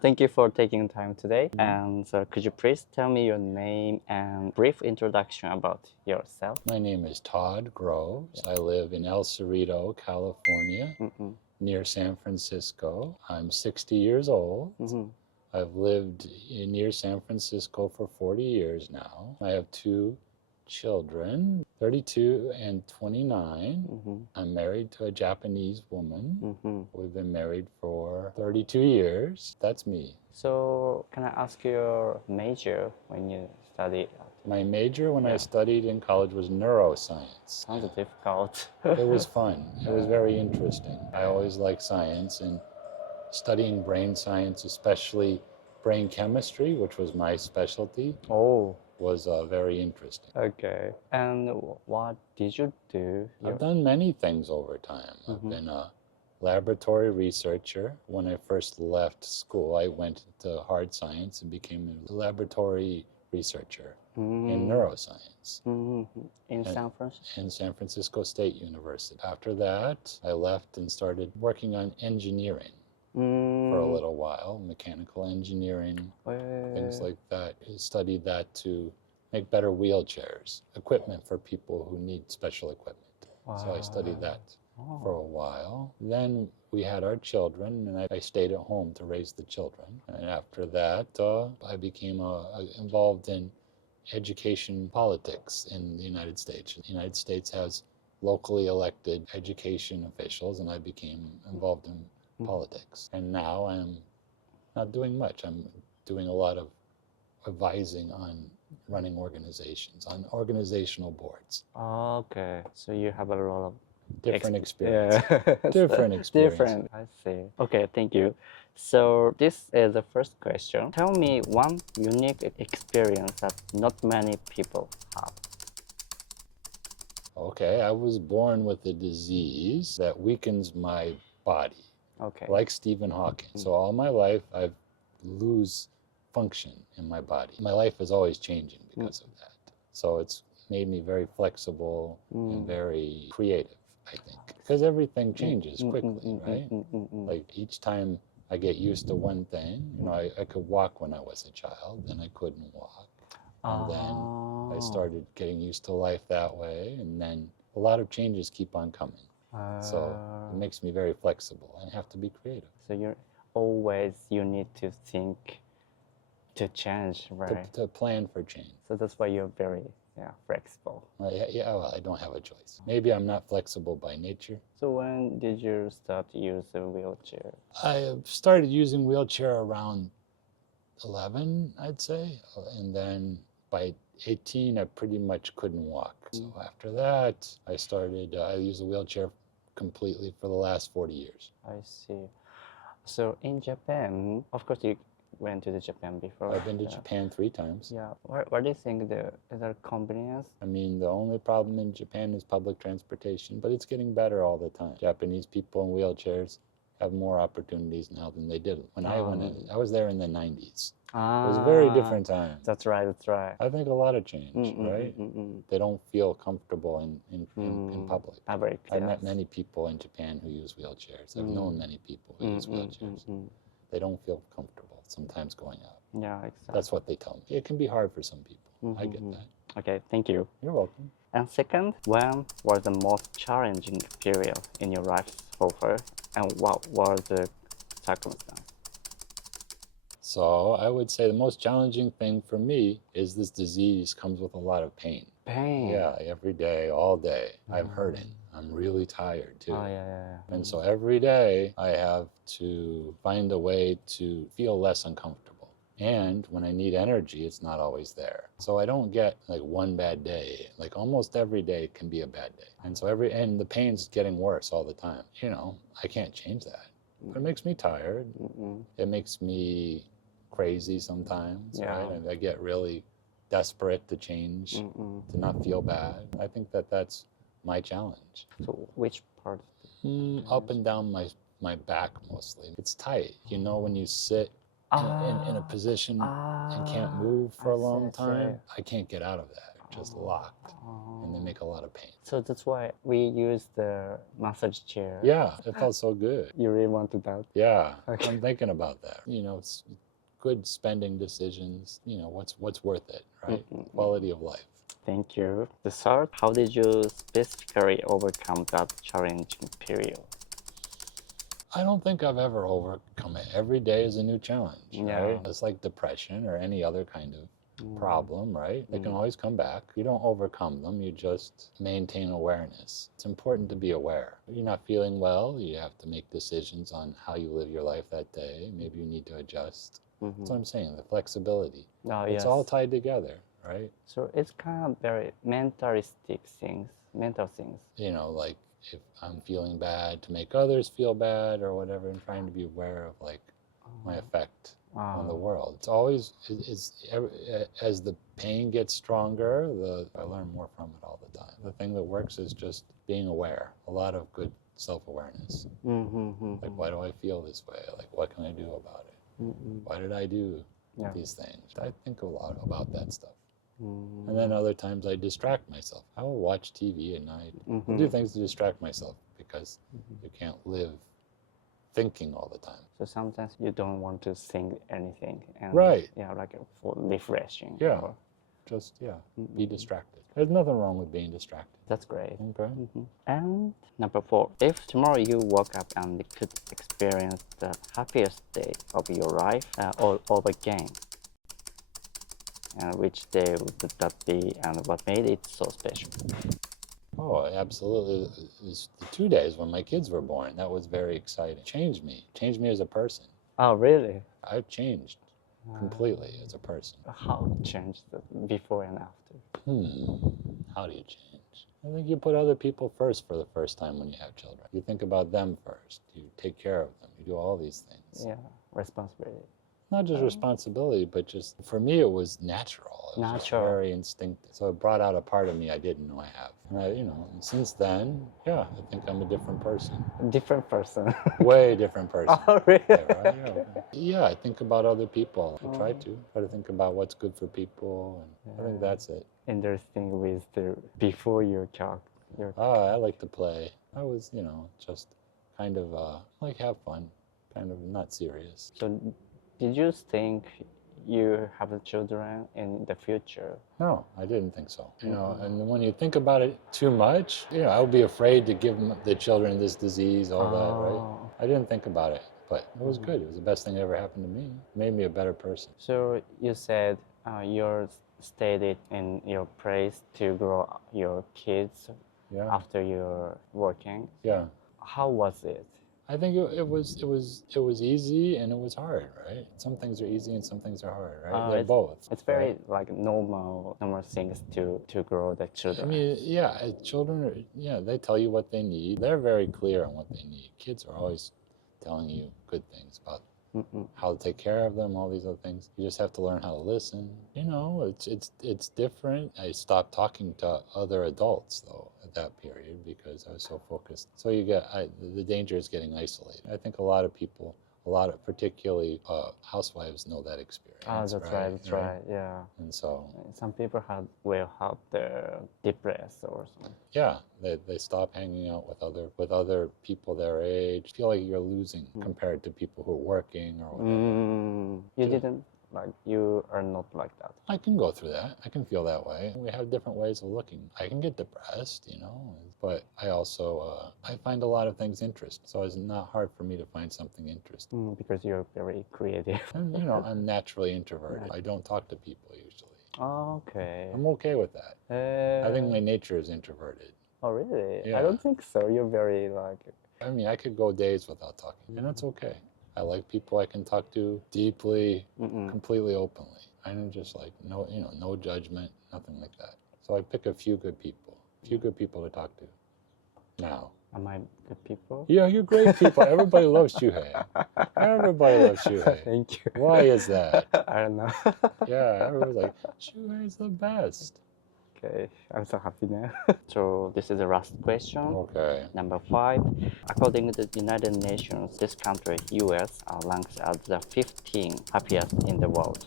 Thank you for taking time today. And so could you please tell me your name and brief introduction about yourself? My name is Todd Groves. I live in El Cerrito, California, near San Francisco. I'm 60 years old. I've lived near San Francisco for 40 years now. I have two children, 32 and 29. I'm married to a Japanese woman. We've been married for 32 years. That's me. So can I ask your major when you studied? My major when I studied in college was neuroscience. Sounds difficult. It was fun. It was very interesting. I always liked science, and studying brain science, especially brain chemistry, which was my specialty, was very interesting. Okay. And what did you do? I've done many things over time. I've been a laboratory researcher. When I first left school, I went into hard science and became a laboratory researcher in neuroscience. In San Francisco? In San Francisco State University. After that, I left and started working on engineering for a little while, mechanical engineering, things like that. I studied that to make better wheelchairs, equipment for people who need special equipment. So I studied that for a while. Then we had our children, and I stayed at home to raise the children. And after that, I became involved in education politics in the United States. The United States has locally elected education officials, and I became involved in politics. And now I'm not doing much. I'm doing a lot of advising on running organizations, on organizational boards. Okay. So you have a lot of different experience. Different experience. Different. I see. Okay, thank you. So this is the first question. Tell me one unique experience that not many people have. Okay, I was born with a disease that weakens my body. Okay. Like Stephen Hawking. So all my life I lose function in my body. My life is always changing because of that. So it's made me very flexible and very creative, I think. Because everything changes quickly, right? Like each time I get used to one thing, I could walk when I was a child, then I couldn't walk. And then I started getting used to life that way, and then a lot of changes keep on coming. So it makes me very flexible and have to be creative. So you need to think to change, right? To plan for change. So that's why you're very flexible. Well, I don't have a choice. Maybe I'm not flexible by nature. So when did you start to use a wheelchair? I started using wheelchair around 11, I'd say. And then by 18, I pretty much couldn't walk. So after that, I used a wheelchair completely for the last 40 years. I see. So in Japan, of course you went to Japan before. I've been to Japan 3 times. Yeah. What do you think is there convenience? I mean, the only problem in Japan is public transportation, but it's getting better all the time. Japanese people in wheelchairs have more opportunities now than they did when I went in. I was there in the 90s. It was a very different time. That's right, that's right. I think a lot of change, right? They don't feel comfortable in public. I met many people in Japan who use wheelchairs. I've known many people who use wheelchairs. They don't feel comfortable sometimes going out. Yeah, exactly. That's what they tell me. It can be hard for some people. I get that. Okay, thank you. You're welcome. And second, when was the most challenging period in your life so far, and what was the circumstance? So I would say the most challenging thing for me is this disease comes with a lot of pain. Pain? Yeah, every day, all day. I'm hurting. I'm really tired too. And so every day I have to find a way to feel less uncomfortable. And when I need energy, it's not always there. So I don't get like one bad day. Like almost every day can be a bad day. And so and the pain's getting worse all the time. I can't change that. But it makes me tired. It makes me crazy sometimes, right? And I get really desperate to change, to not feel bad. I think that's my challenge. So which part? Up and down my back mostly. It's tight. When you sit in a position and can't move for a long time, I can't get out of that. just locked, and they make a lot of pain. So that's why we use the massage chair. Yeah, it felt so good. You really wanted that? Yeah, Okay. I'm thinking about that. It's good spending decisions. What's worth it, right? Quality of life. Thank you. The third, how did you specifically overcome that challenging period? I don't think I've ever overcome it. Every day is a new challenge, right? It's like depression or any other kind of problem, right? They can always come back. You don't overcome them, you just maintain awareness. It's important to be aware. If you're not feeling well, you have to make decisions on how you live your life that day. Maybe you need to adjust. That's what I'm saying, the flexibility. It's all tied together, right? So it's kind of very mental things. Like if I'm feeling bad, to make others feel bad or whatever, and trying to be aware of like my effect on the world. It's always, as the pain gets stronger, I learn more from it all the time. The thing that works is just being aware, a lot of good self-awareness. Like, why do I feel this way? Like, what can I do about it? Why did I do these things? I think a lot about that stuff. And then other times I distract myself. I will watch TV at night. I'll do things to distract myself because you can't live thinking all the time. So sometimes you don't want to think anything. And, Right. Yeah, like for refreshing. Yeah. Just, be distracted. There's nothing wrong with being distracted. That's great. Okay. And number 4, if tomorrow you woke up and could experience the happiest day of your life all over again, which day would that be and what made it so special? Oh, absolutely. It was the 2 days when my kids were born. That was very exciting. Changed me as a person. Oh, really? I've changed completely as a person. How changed before and after? How do you change? I think you put other people first for the first time when you have children. You think about them first. You take care of them. You do all these things. Yeah, responsibility. Not just responsibility, but just, for me, it was natural. It was just very instinctive. So it brought out a part of me I didn't know I have. And since then, I think I'm a different person. Different person. Way different person. Oh, really? Yeah, I think about other people. I try to think about what's good for people. And I think that's it. Interesting with the before your child. I like to play. I was, just kind of like have fun, kind of not serious. So did you think you have children in the future? No, I didn't think so. And when you think about it too much, I would be afraid to give the children this disease, all that, right? I didn't think about it, but it was good. It was the best thing that ever happened to me. It made me a better person. So you said you stayed in your place to grow your kids after you're working. Yeah. How was it? I think it was easy and it was hard, right? Some things are easy and some things are hard, right? They're both. It's very like normal things to grow the children. I mean, children they tell you what they need. They're very clear on what they need. Kids are always telling you good things about how to take care of them, all these other things. You just have to learn how to listen. It's different. I stopped talking to other adults though at that period because I was so focused. So the danger is getting isolated. I think a lot of people, particularly housewives, know that experience. Oh, that's right. Yeah. And so some people will have the depressed or something. Yeah, they stop hanging out with other people their age. Feel like you're losing compared to people who are working or whatever. You are not like that. I can go through that. I can feel that way. We have different ways of looking. I can get depressed, but I also, I find a lot of things interesting. So it's not hard for me to find something interesting. Because you're very creative. And, I'm naturally introverted. I don't talk to people usually. Oh, okay. I'm okay with that. I think my nature is introverted. Oh, really? Yeah. I don't think so. You're very I mean, I could go days without talking, and that's okay. I like people I can talk to deeply, completely openly. I don't just no judgment, nothing like that. So I pick a few good people to talk to. Now. Am I good people? Yeah, you're great people. Everybody loves Shuhei. Everybody loves Shuhei. Thank you. Why is that? I don't know. Yeah, everyone's like, Shuhei's the best. Okay, I'm so happy now. So this is the last question. Okay. Number 5. According to the United Nations, this country, US, ranks as the 15th happiest in the world.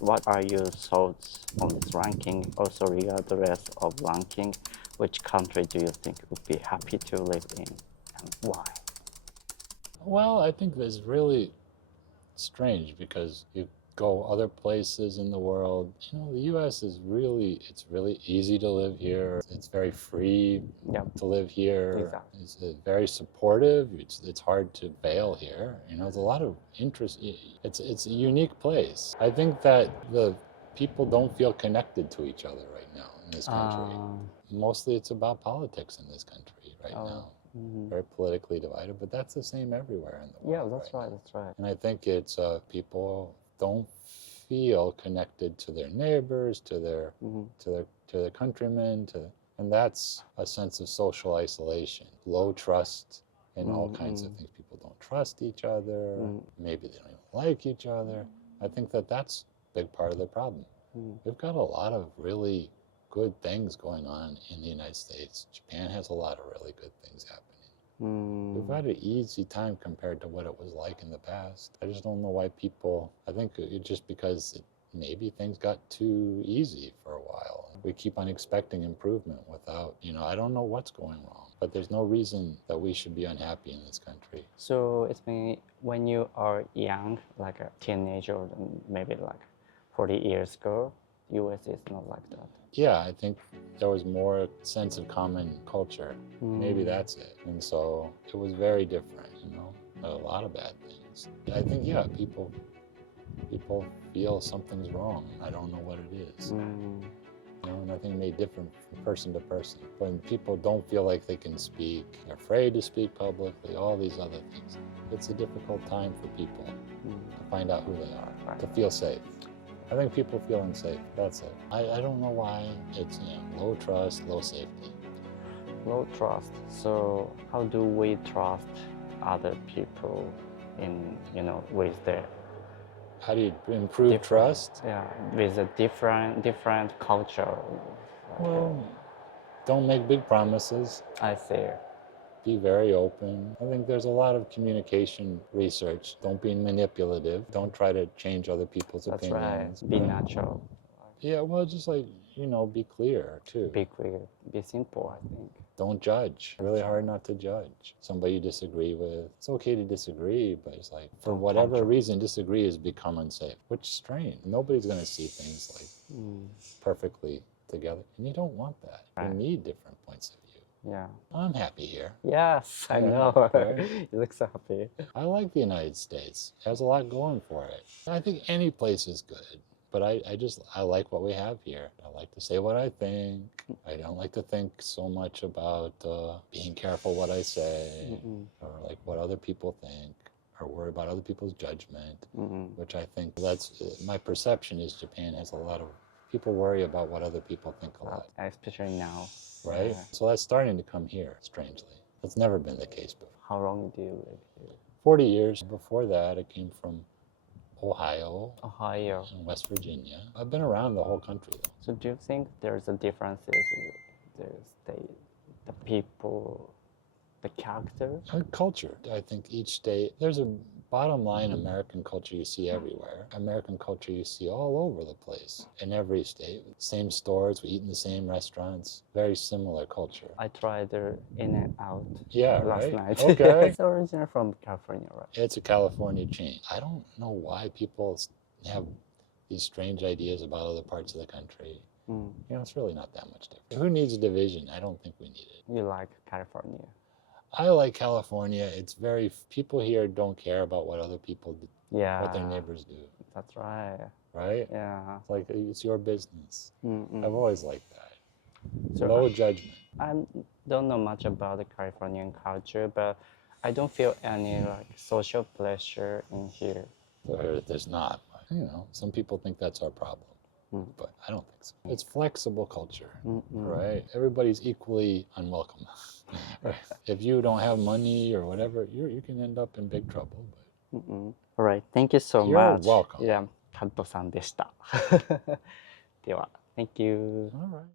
what are your thoughts on this ranking? Also, regardless of ranking, which country do you think would be happy to live in and why? Well, I think it's really strange because you go other places in the world. You know, the U.S. is really, it's really easy to live here. It's very free to live here. Exactly. It's very supportive. It's hard to fail here. You know, there's a lot of interest. It's a unique place. I think that the people don't feel connected to each other right now in this country. Mostly it's about politics in this country right now. Very politically divided, but that's the same everywhere in the world. Yeah, that's right. That's right. And I think it's people don't feel connected to their neighbors, to their countrymen, and that's a sense of social isolation, low trust in all kinds of things. People don't trust each other. Maybe they don't even like each other. I think that that's a big part of the problem. We've got a lot of really good things going on in the United States. Japan has a lot of really good things happening. We've had an easy time compared to what it was like in the past. I just don't know why people, I think it's just because maybe things got too easy for a while. We keep on expecting improvement without, I don't know what's going wrong, but there's no reason that we should be unhappy in this country. So it's mean when you are young, like a teenager, or maybe like 40 years ago, US is not like that. Yeah, I think there was more sense of common culture. Maybe that's it. And so it was very different, a lot of bad things. I think, people feel something's wrong. I don't know what it is. And I think it may differ from person to person. When people don't feel like they can speak, they're afraid to speak publicly, all these other things. It's a difficult time for people to find out who they are, to feel safe. I think people feel unsafe. That's it. I don't know why. It's low trust, low safety. Low trust. So how do we trust other people in with the how do you improve trust? Yeah, with a different culture. Well, don't make big promises. I see. Be very open. I think there's a lot of communication research. Don't be manipulative. Don't try to change other people's opinions. That's right. Be natural. Yeah, well, just like, be clear too. Be clear. Be simple, I think. Don't judge. Really hard not to judge. Somebody you disagree with. It's okay to disagree, but it's like, for whatever reason, disagree has become unsafe, which is strange. Nobody's going to see things like perfectly together. And you don't want that. You need different points of view. Yeah. I'm happy here. Yes, I know. Right? You look so happy. I like the United States. It has a lot going for it. I think any place is good, but I like what we have here. I like to say what I think. I don't like to think so much about being careful what I say or like what other people think or worry about other people's judgment, which I think that's my perception is Japan has a lot of people worry about what other people think a lot. Especially now. Right? Yeah. So that's starting to come here, strangely. That's never been the case before. How long do you live here? 40 years. Before that, I came from Ohio. And West Virginia. I've been around the whole country, though. So do you think there's a differences with the people, the character? Culture. I think each state, there's a bottom line American culture you see everywhere. American culture you see all over the place, in every state. Same stores, we eat in the same restaurants. Very similar culture. I tried the In-N-Out last night. Okay. It's originally from California, right? It's a California chain. I don't know why people have these strange ideas about other parts of the country. It's really not that much different. Who needs division? I don't think we need it. You like California? I like California. It's people here don't care about what other people do, what their neighbors do. That's right. Right? Yeah. It's like, it's your business. I've always liked that. So no judgment. I don't know much about the Californian culture, but I don't feel any social pressure in here. There's not. Some people think that's our problem. But I don't think so. It's flexible culture, right? Everybody's equally unwelcome. If you don't have money or whatever, you can end up in big trouble. But... All right, thank you so You're much. welcome. Yeah, タッドさんでした。では、Thank you. All right.